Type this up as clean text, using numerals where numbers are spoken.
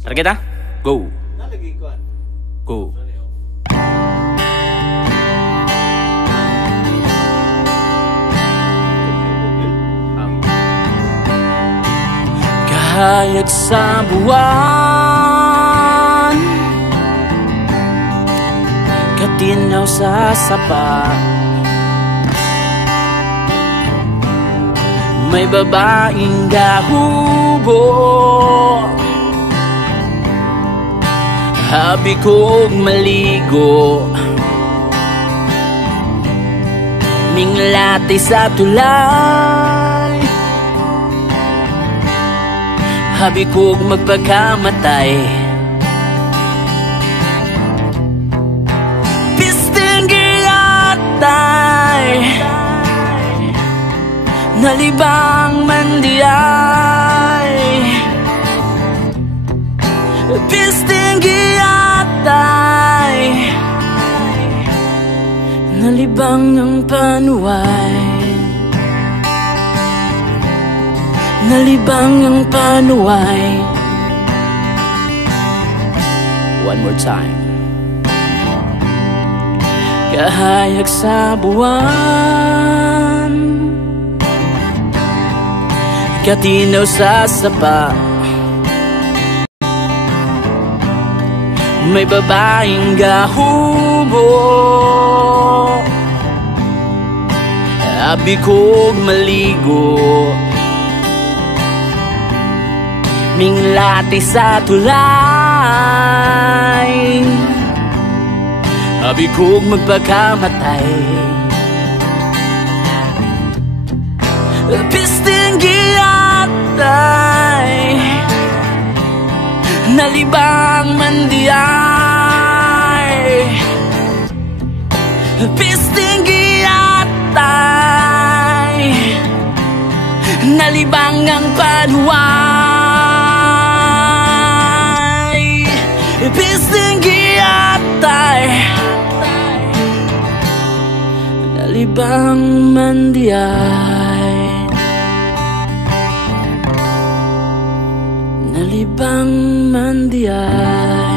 Target ha? Go. Go. Kahayag sa buwan, katinaw sa sapa, may babaeng gahubo, habi ko'g maligo, minglati sa tulay, habi ko'g magpagkamatay. Pisting giyatay, nalibang mandiyay. Pisting giyatay, nalibang ang panuway. Nalibang ang panuway. One more time. Kahayag sa buwan, katinaw sa sapa, may babaeng gahubo, habi ko'g maligo, minglati sa tulay, habi ko'g magpagkamatay. Pisting giyatay, nalibang mandiyay. Pisting giyatay, nalibang ang panuway. Pisting giyatay, nalibang mandiyay. Nalibang mandiyay.